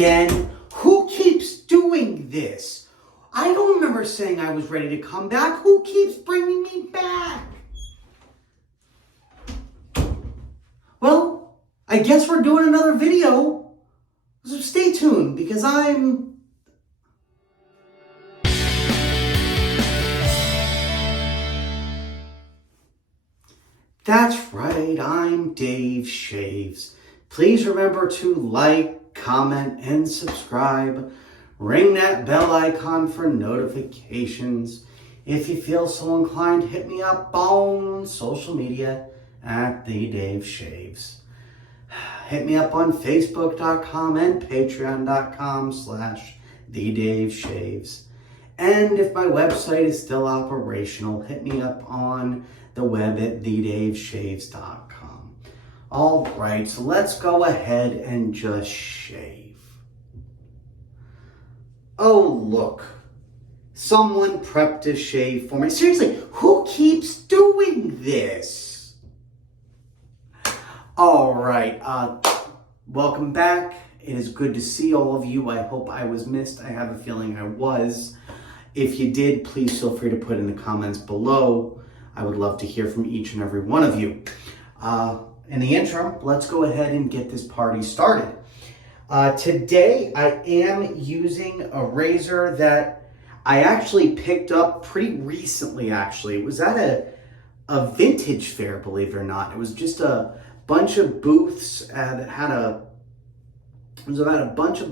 again? Who keeps doing this? I don't remember saying I was ready to come back. Who keeps bringing me back? Well, I guess we're doing another video. So stay tuned because That's right, I'm Dave Shaves. Please remember to like, comment, and subscribe. Ring that bell icon for notifications. If you feel so inclined, hit me up on social media at The Dave Shaves. Hit me up on Facebook.com and Patreon.com/The Dave Shaves. And if my website is still operational, hit me up on the web at thedaveshaves.com. All right, so let's go ahead and just shave. Oh, look. Someone prepped a shave for me. Seriously, who keeps doing this? All right, welcome back. It is good to see all of you. I hope I was missed. I have a feeling I was. If you did, please feel free to put in the comments below. I would love to hear from each and every one of you. In the interim, let's go ahead and get this party started. Today, I am using a razor that I actually picked up pretty recently, actually. It was at a vintage fair, believe it or not. It was just a bunch of booths that had a bunch of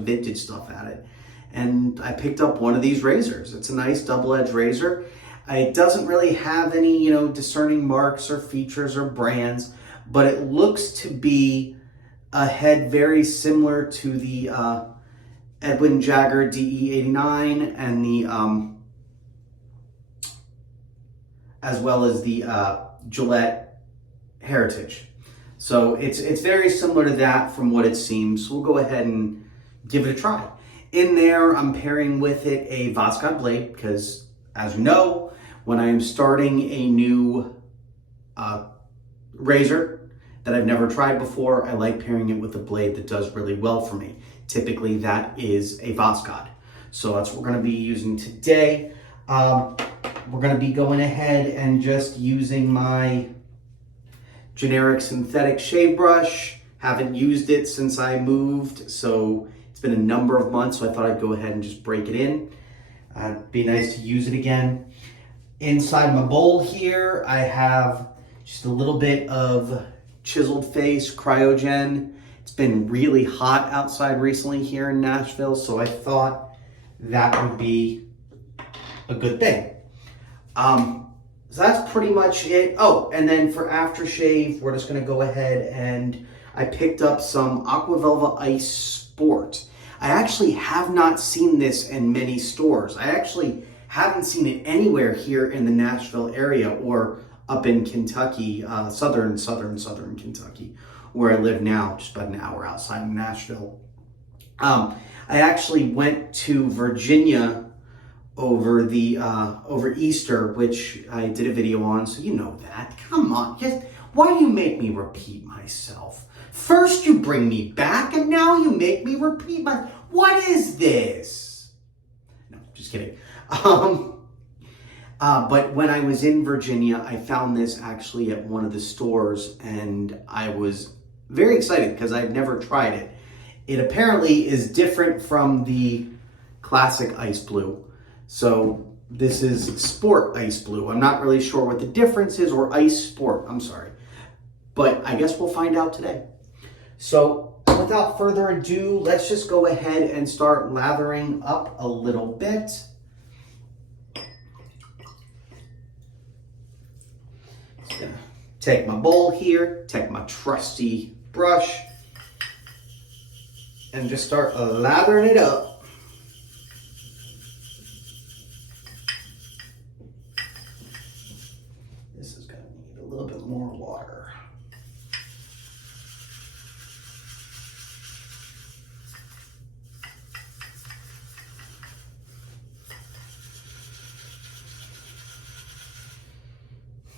vintage stuff at it. And I picked up one of these razors. It's a nice double-edged razor. It doesn't really have any, discerning marks or features or brands, but it looks to be a head very similar to the Edwin Jagger DE89 and the as well as the Gillette Heritage. So it's very similar to that from what it seems. So we'll go ahead and give it a try. In there, I'm pairing with it a Voskhod blade because, as you know, when I am starting a new razor that I've never tried before, I like pairing it with a blade that does really well for me. Typically, that is a Voskhod. So that's what we're going to be using today. We're going to be going ahead and just using my generic synthetic shave brush. Haven't used it since I moved, so it's been a number of months, so I thought I'd go ahead and just break it in. Be nice to use it again. Inside my bowl here, I have just a little bit of Chiseled Face Cryogen. It's been really hot outside recently here in Nashville, so I thought that would be a good thing. So that's pretty much it. Oh, and then for aftershave, we're just gonna go ahead and I picked up some Aqua Velva Ice Sport. I actually have not seen this in many stores. I actually haven't seen it anywhere here in the Nashville area or up in Kentucky, southern Kentucky, where I live now, just about an hour outside of Nashville. I actually went to Virginia over Easter, which I did a video on, so you know that. Come on, why do you make me repeat myself? First you bring me back, and now you make me repeat what is this? No, just kidding. But when I was in Virginia, I found this actually at one of the stores, and I was very excited because I've never tried it. It apparently is different from the classic Ice Blue. So this is Sport Ice Blue. I'm not really sure what the difference is, or Ice Sport, I'm sorry. But I guess we'll find out today. So without further ado, let's just go ahead and start lathering up a little bit. Just gonna take my bowl here, take my trusty brush, and just start lathering it up. This is gonna need a little bit more water.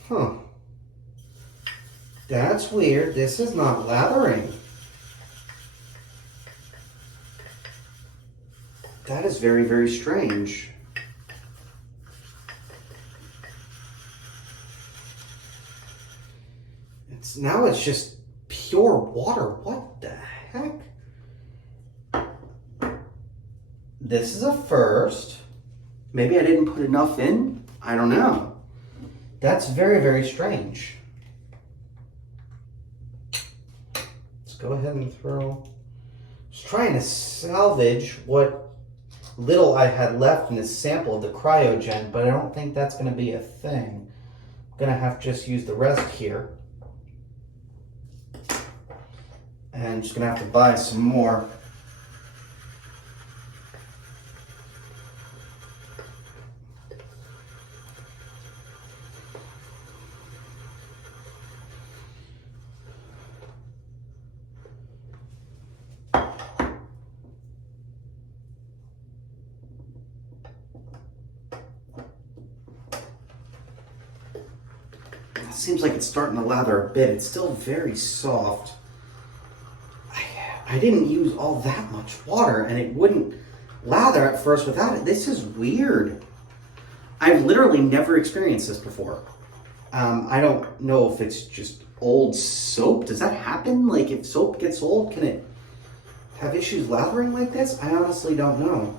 Huh. That's weird. This is not lathering. That is very, very strange. Now it's just pure water. What the heck? This is a first. Maybe I didn't put enough in. I don't know. That's very, very strange. Let's go ahead and throw. I was trying to salvage what little I had left in this sample of the Cryogen, but I don't think that's going to be a thing. I'm going to have to just use the rest here. And I'm just going to have to buy some more. Seems like it's starting to lather a bit. It's still very soft. I didn't use all that much water and it wouldn't lather at first without it. This is weird. I've literally never experienced this before. I don't know if it's just old soap. Does that happen? Like if soap gets old, can it have issues lathering like this? I honestly don't know.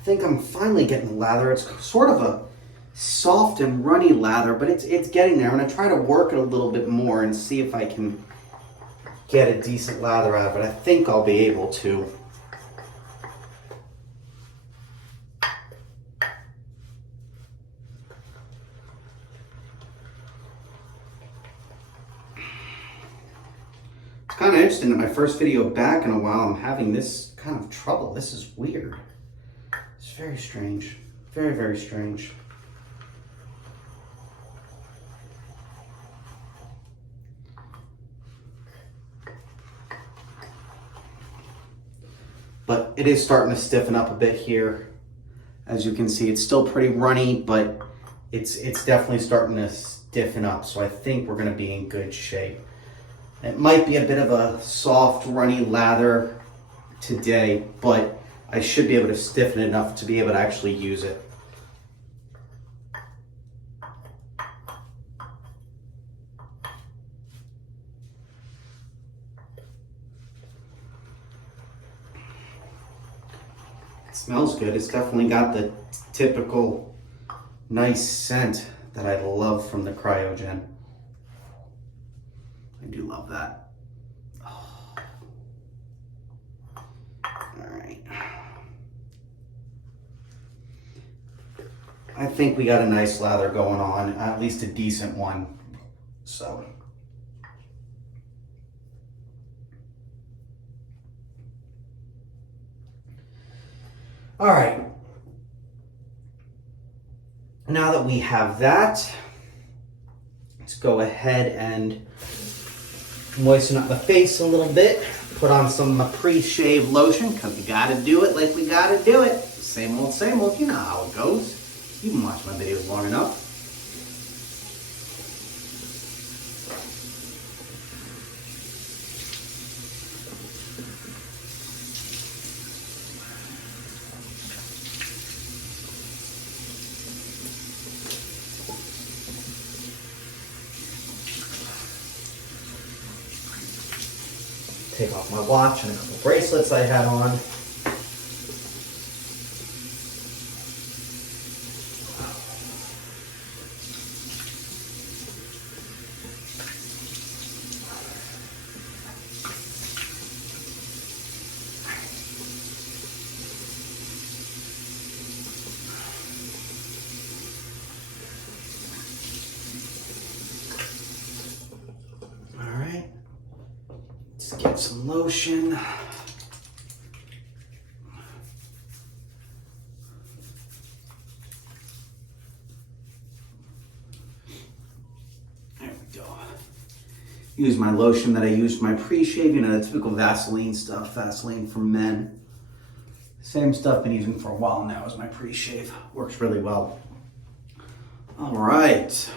I think I'm finally getting lather. It's sort of a soft and runny lather, but it's getting there. I'm gonna try to work it a little bit more and see if I can get a decent lather out of it. I think I'll be able to. It's kind of interesting that my first video back in a while, I'm having this kind of trouble. This is weird. It's very strange. Very, very strange. But it is starting to stiffen up a bit here. As you can see, it's still pretty runny, but it's definitely starting to stiffen up. So I think we're gonna be in good shape. It might be a bit of a soft, runny lather today, but I should be able to stiffen it enough to be able to actually use it. It smells good. It's definitely got the typical nice scent that I love from the Cryogen. I do love that. Oh. All right. I think we got a nice lather going on, at least a decent one. So. All right. Now that we have that, let's go ahead and moisten up the face a little bit. Put on some pre-shave lotion, because we gotta do it like we gotta do it. Same old, you know how it goes. You've been watching my videos long enough. Take off my watch and a couple bracelets I had on. Get some lotion. There we go. Use my lotion that I used for my pre-shave, you know, the typical Vaseline stuff, Vaseline for men. Same stuff been using for a while now as my pre-shave. Works really well. All right.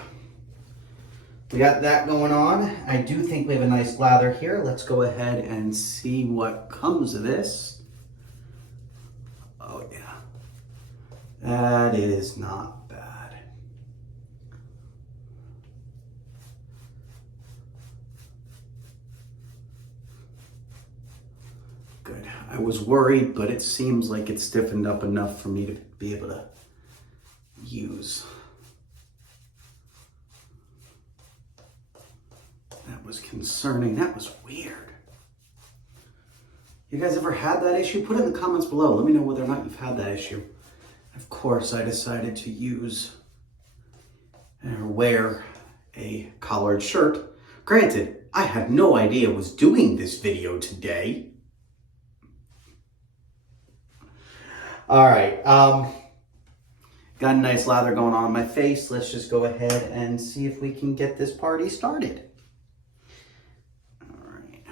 We got that going on. I do think we have a nice lather here. Let's go ahead and see what comes of this. Oh yeah. That is not bad. Good. I was worried, but it seems like it's stiffened up enough for me to be able to use. That was concerning. That was weird. You guys ever had that issue? Put it in the comments below. Let me know whether or not you've had that issue. Of course, I decided to use or wear a collared shirt. Granted, I had no idea I was doing this video today. All right, got a nice lather going on my face. Let's just go ahead and see if we can get this party started. All right.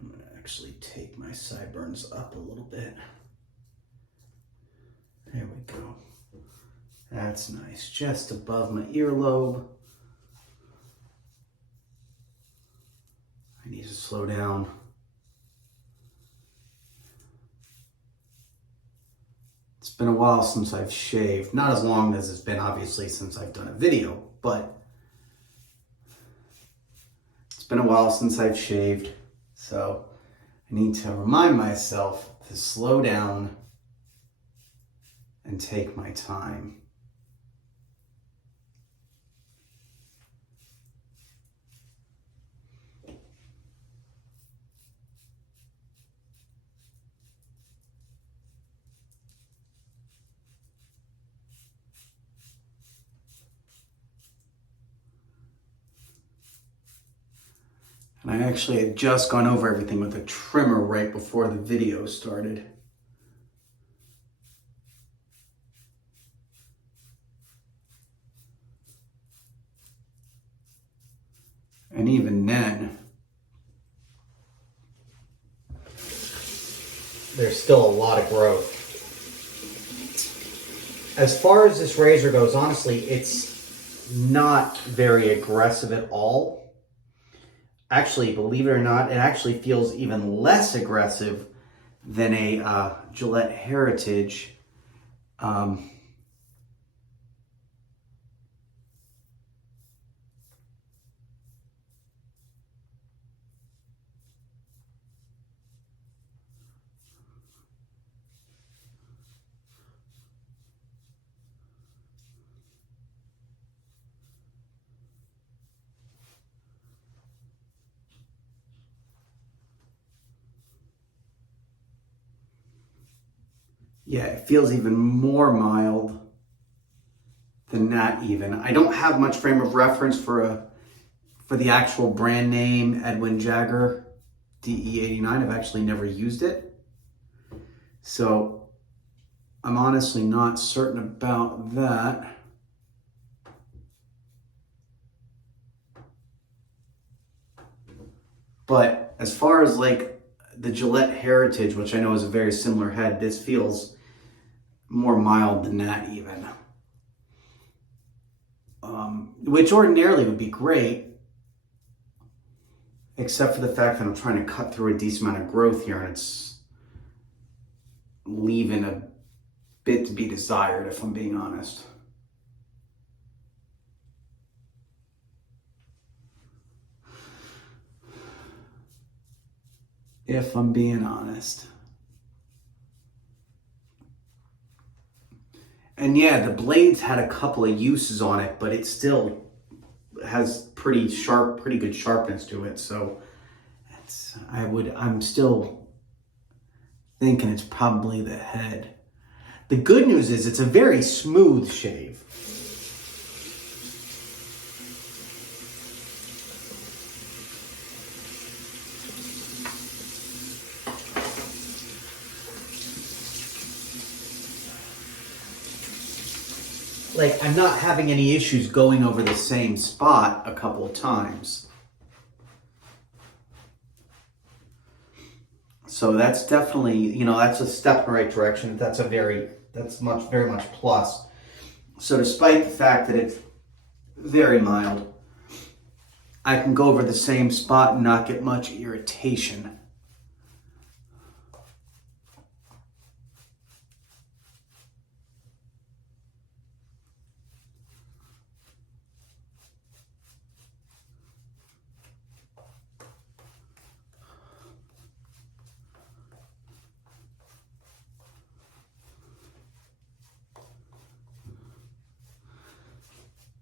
I'm gonna actually take my sideburns up a little bit. There we go. That's nice. Just above my earlobe. I need to slow down. It's been a while since I've shaved. Not as long as it's been, obviously, since I've done a video, but it's been a while since I've shaved. So I need to remind myself to slow down and take my time. And I actually had just gone over everything with a trimmer right before the video started. And even then, there's still a lot of growth. As far as this razor goes, honestly, it's not very aggressive at all. Actually, believe it or not, it actually feels even less aggressive than a Gillette Heritage. Yeah, it feels even more mild than that even. I don't have much frame of reference for the actual brand name Edwin Jagger DE89. I've actually never used it. So I'm honestly not certain about that. But as far as like the Gillette Heritage, which I know is a very similar head, this feels more mild than that even. Which ordinarily would be great, except for the fact that I'm trying to cut through a decent amount of growth here and it's leaving a bit to be desired, if I'm being honest. If I'm being honest. And yeah, the blades had a couple of uses on it, but it still has pretty good sharpness to it. So I'm still thinking it's probably the head. The good news is it's a very smooth shave. like, I'm not having any issues going over the same spot a couple of times. So that's definitely, you know, that's a step in the right direction. That's very much plus. So despite the fact that it's very mild, I can go over the same spot and not get much irritation.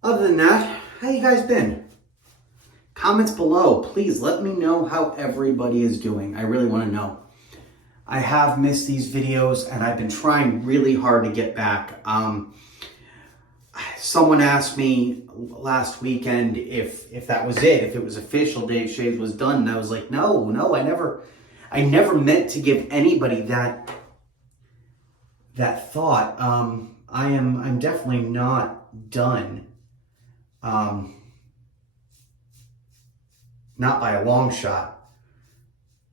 Other than that, how you guys been? Comments below. Please let me know how everybody is doing. I really want to know. I have missed these videos and I've been trying really hard to get back. Someone asked me last weekend if that was it, if it was official, Dave Shaves was done. And I was like, no, I never meant to give anybody that thought. I'm definitely not done. Not by a long shot.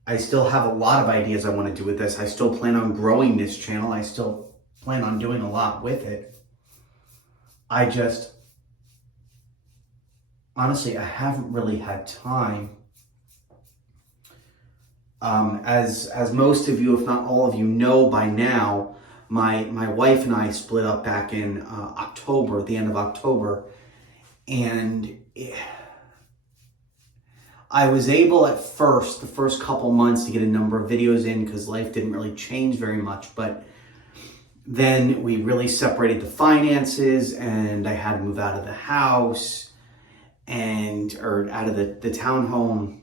I still have a lot of ideas I want to do with this. I still plan on growing this channel. I still plan on doing a lot with it. Honestly, I haven't really had time. As most of you, if not all of you, know by now, my wife and I split up back in October, the end of October, and I was able at first, the first couple months, to get a number of videos in because life didn't really change very much. But then we really separated the finances and I had to move out of the house or out of the townhome.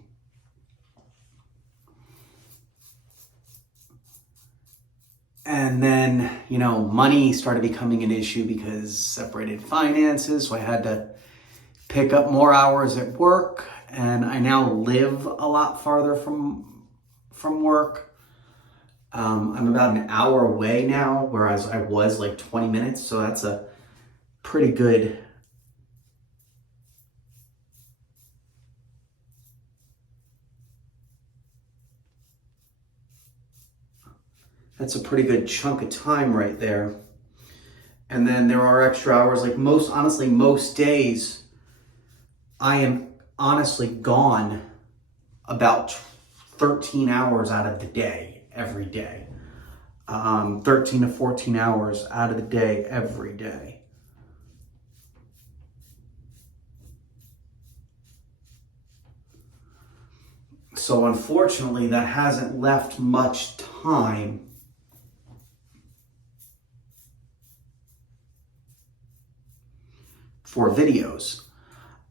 And then, you know, money started becoming an issue because separated finances. So I had to pick up more hours at work. And I now live a lot farther from work. I'm about an hour away now, whereas I was like 20 minutes. So that's a pretty good chunk of time right there. And then there are extra hours. Like most days, I am honestly gone about 13 hours out of the day, every day. 13 to 14 hours out of the day, every day. So unfortunately, that hasn't left much time for videos.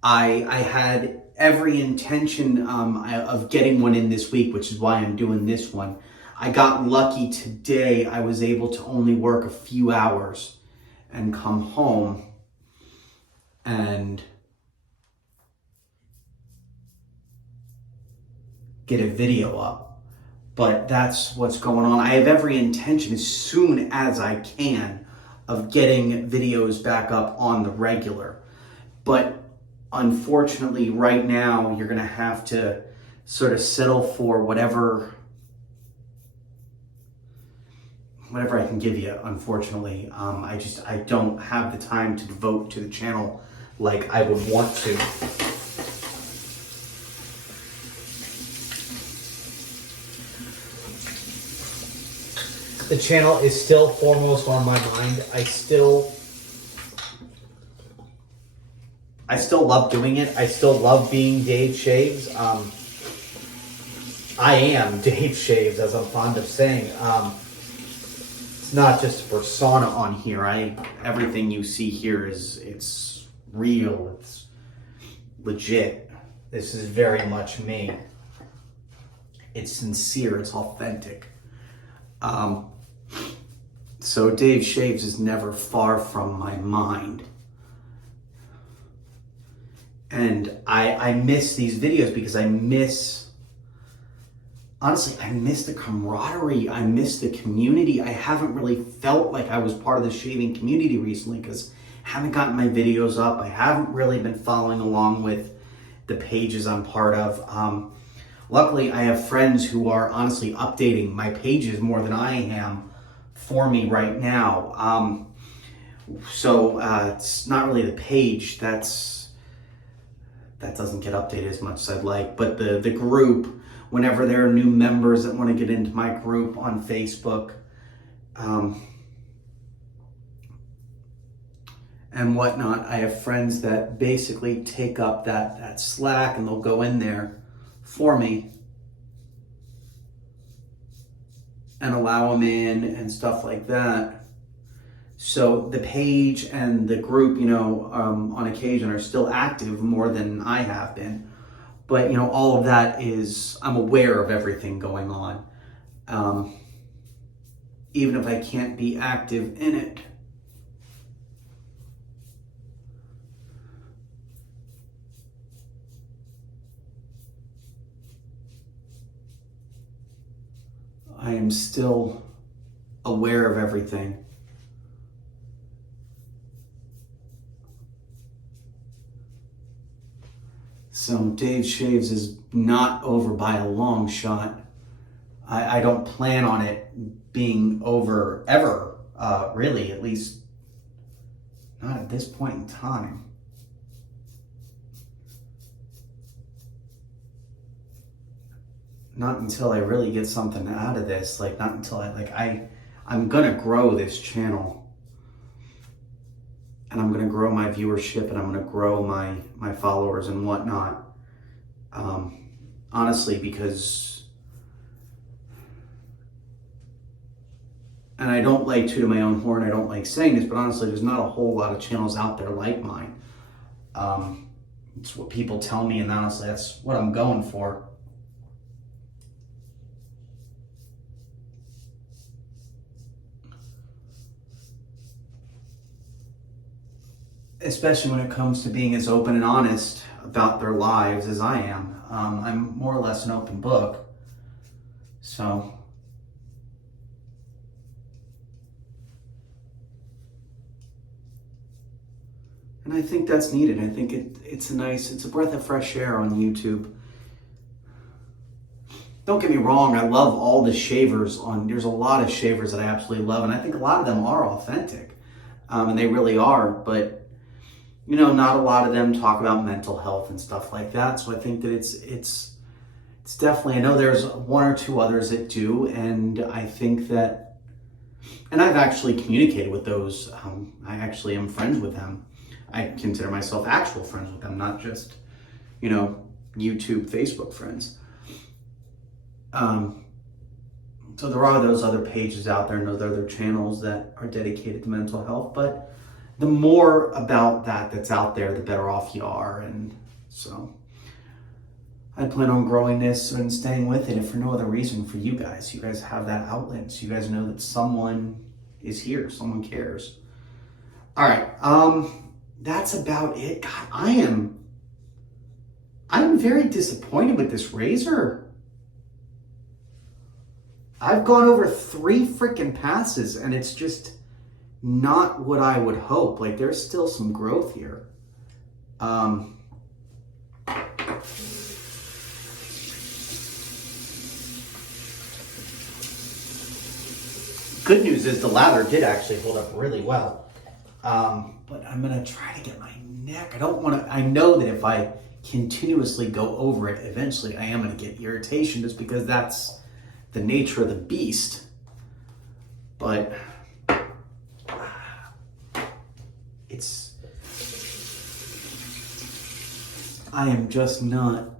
I had every intention of getting one in this week, which is why I'm doing this one. I got lucky today. I was able to only work a few hours and come home and get a video up. But that's what's going on. I have every intention, as soon as I can, of getting videos back up on the regular. But unfortunately, right now, you're going to have to sort of settle for whatever I can give you, unfortunately. I don't have the time to devote to the channel like I would want to. The channel is still foremost on my mind. I still love doing it. I still love being Dave Shaves. I am Dave Shaves, as I'm fond of saying. It's not just a persona on here. Everything you see here it's real. It's legit. This is very much me. It's sincere. It's authentic. So Dave Shaves is never far from my mind. And I miss these videos because honestly, I miss the camaraderie. I miss the community. I haven't really felt like I was part of the shaving community recently because Haven't gotten my videos up. I haven't really been following along with the pages I'm part of. Luckily, I have friends who are honestly updating my pages more than I am for me right now. So it's not really the page that doesn't get updated as much as I'd like, but the group, whenever there are new members that want to get into my group on Facebook, and whatnot, I have friends that basically take up that slack, and they'll go in there for me and allow them in and stuff like that. So the page and the group, on occasion are still active more than I have been. But, all of that is, I'm aware of everything going on. Even if I can't be active in it. I am still aware of everything. So Dave Shaves is not over by a long shot. I don't plan on it being over ever, really, at least not at this point in time. Not until I really get something out of this, not until I'm gonna grow this channel. And I'm gonna grow my viewership, and I'm gonna grow my followers and whatnot. Honestly, because, and I don't like tooting my own horn, I don't like saying this, but honestly, there's not a whole lot of channels out there like mine. It's what people tell me, and honestly, that's what I'm going for. Especially when it comes to being as open and honest about their lives as I am. I'm more or less an open book. So. And I think that's needed. I think it's a breath of fresh air on YouTube. Don't get me wrong, I love all the shavers there's a lot of shavers that I absolutely love, and I think a lot of them are authentic. And they really are, but not a lot of them talk about mental health and stuff like that. So I think that it's definitely, I know there's one or two others that do, and I think that, and I've actually communicated with those. I actually am friends with them. I consider myself actual friends with them, not just, YouTube, Facebook friends. So there are those other pages out there and those other channels that are dedicated to mental health, but the more about that's out there, the better off you are. And so I plan on growing this and staying with it, if for no other reason, for you guys. You guys have that outlet, so you guys know that someone is here, someone cares. All right, that's about it. God, I'm very disappointed with this razor. I've gone over 3 freaking passes, and it's just not what I would hope. There's still some growth here. Good news is the lather did actually hold up really well. But I'm gonna try to get my neck. I know that if I continuously go over it, eventually I am gonna get irritation, just because that's the nature of the beast. But I am just not.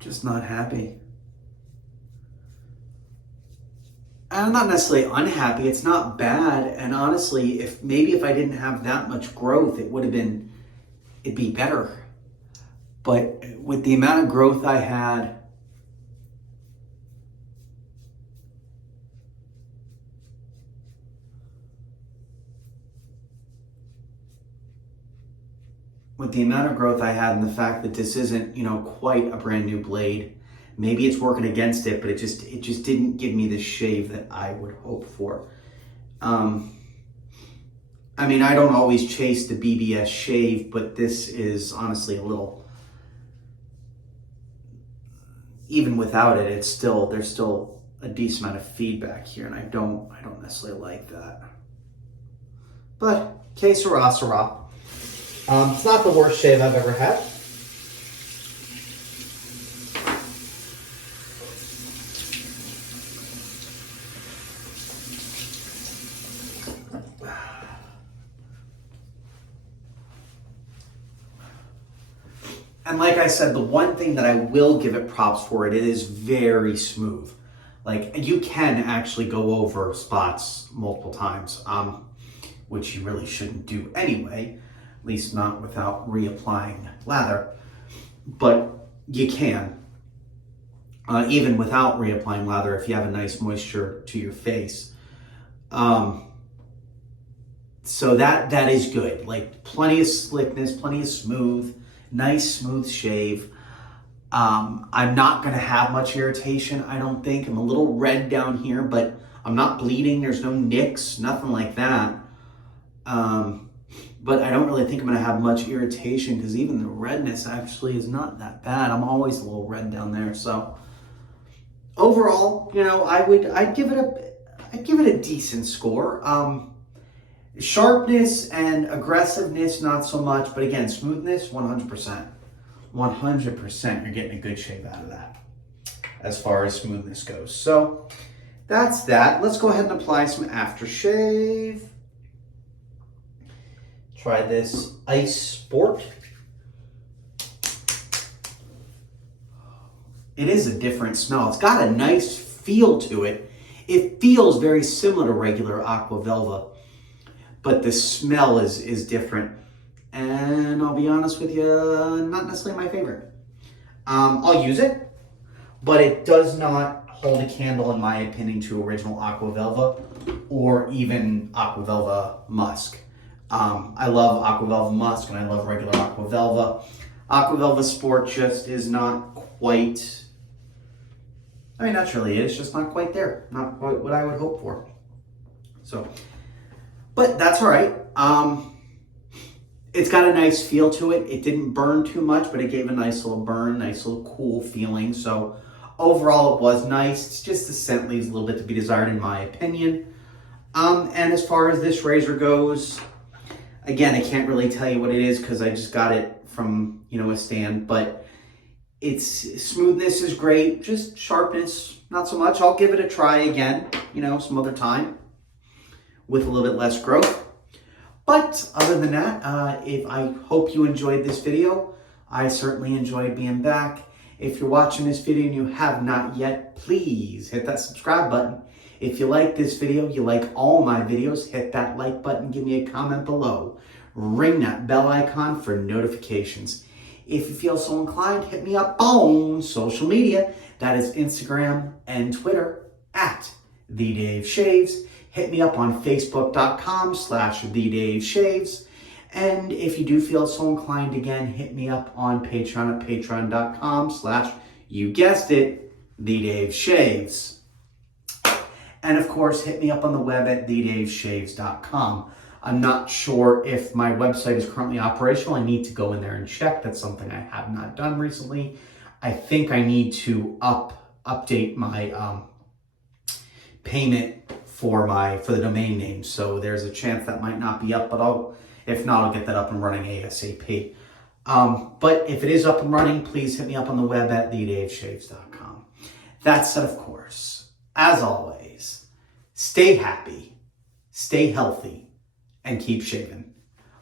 Just not happy. I'm not necessarily unhappy. It's not bad. And honestly, if I didn't have that much growth, it'd be better. But with the amount of growth I had, with the amount of growth I had and the fact that this isn't, quite a brand new blade, maybe it's working against it, but it just didn't give me the shave that I would hope for. I mean, I don't always chase the BBS shave, but this is honestly a little, even without it, there's still a decent amount of feedback here, and I don't necessarily like that. But, que sera, sera. It's not the worst shave I've ever had. And like I said, the one thing that I will give it props for, it is very smooth. Like, you can actually go over spots multiple times, which you really shouldn't do anyway, at least not without reapplying lather, but you can. Even without reapplying lather, if you have a nice moisture to your face. So that is good. Like, plenty of slickness, plenty of smooth, nice smooth shave. I'm not gonna have much irritation, I don't think. I'm a little red down here, but I'm not bleeding. There's no nicks, nothing like that. But I don't really think I'm gonna have much irritation because even the redness actually is not that bad. I'm always a little red down there. So overall, I'd give it a decent score. Sharpness and aggressiveness, not so much, but again, smoothness, 100%. 100% you're getting a good shave out of that as far as smoothness goes. So that's that. Let's go ahead and apply some aftershave. Try this Ice Sport. It is a different smell. It's got a nice feel to it. It feels very similar to regular Aqua Velva, but the smell is different. And I'll be honest with you, not necessarily my favorite. I'll use it, but it does not hold a candle, in my opinion, to original Aqua Velva or even Aqua Velva Musk. I love Aqua Velva Musk and I love regular Aqua Velva. Aqua Velva Sport just is not quite, I mean, naturally, it's just not quite there. Not quite what I would hope for. So, but that's all right. It's got a nice feel to it. It didn't burn too much, but it gave a nice little burn, nice little cool feeling. So overall, it was nice. It's just the scent leaves a little bit to be desired, in my opinion. And as far as this razor goes, again, I can't really tell you what it is because I just got it from, a stand, but its smoothness is great. Just sharpness, not so much. I'll give it a try again, some other time with a little bit less growth. But other than that, I hope you enjoyed this video. I certainly enjoyed being back. If you're watching this video and you have not yet, please hit that subscribe button. If you like this video, you like all my videos, hit that like button, give me a comment below. Ring that bell icon for notifications. If you feel so inclined, hit me up on social media. That is Instagram and Twitter at TheDaveShaves. Hit me up on Facebook.com/TheDaveShaves. And if you do feel so inclined, again, hit me up on Patreon at Patreon.com/ you guessed it, TheDaveShaves. And of course, hit me up on the web at TheDaveShaves.com. I'm not sure if my website is currently operational. I need to go in there and check. That's something I have not done recently. I think I need to update my payment for the domain name. So there's a chance that might not be up, but if not, I'll get that up and running ASAP. But if it is up and running, please hit me up on the web at TheDaveShaves.com. That said, of course, as always, stay happy, stay healthy, and keep shaving.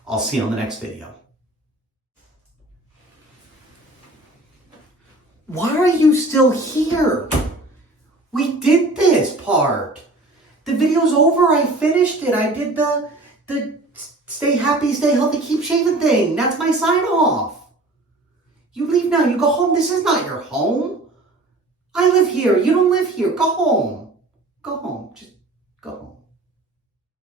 I'll see you on the next video. Why are you still here? We did this part. The video's over. I finished it. I did the stay happy, stay healthy, keep shaving thing. That's my sign off. You leave now. You go home. This is not your home. I live here. You don't live here. Go home. Go home.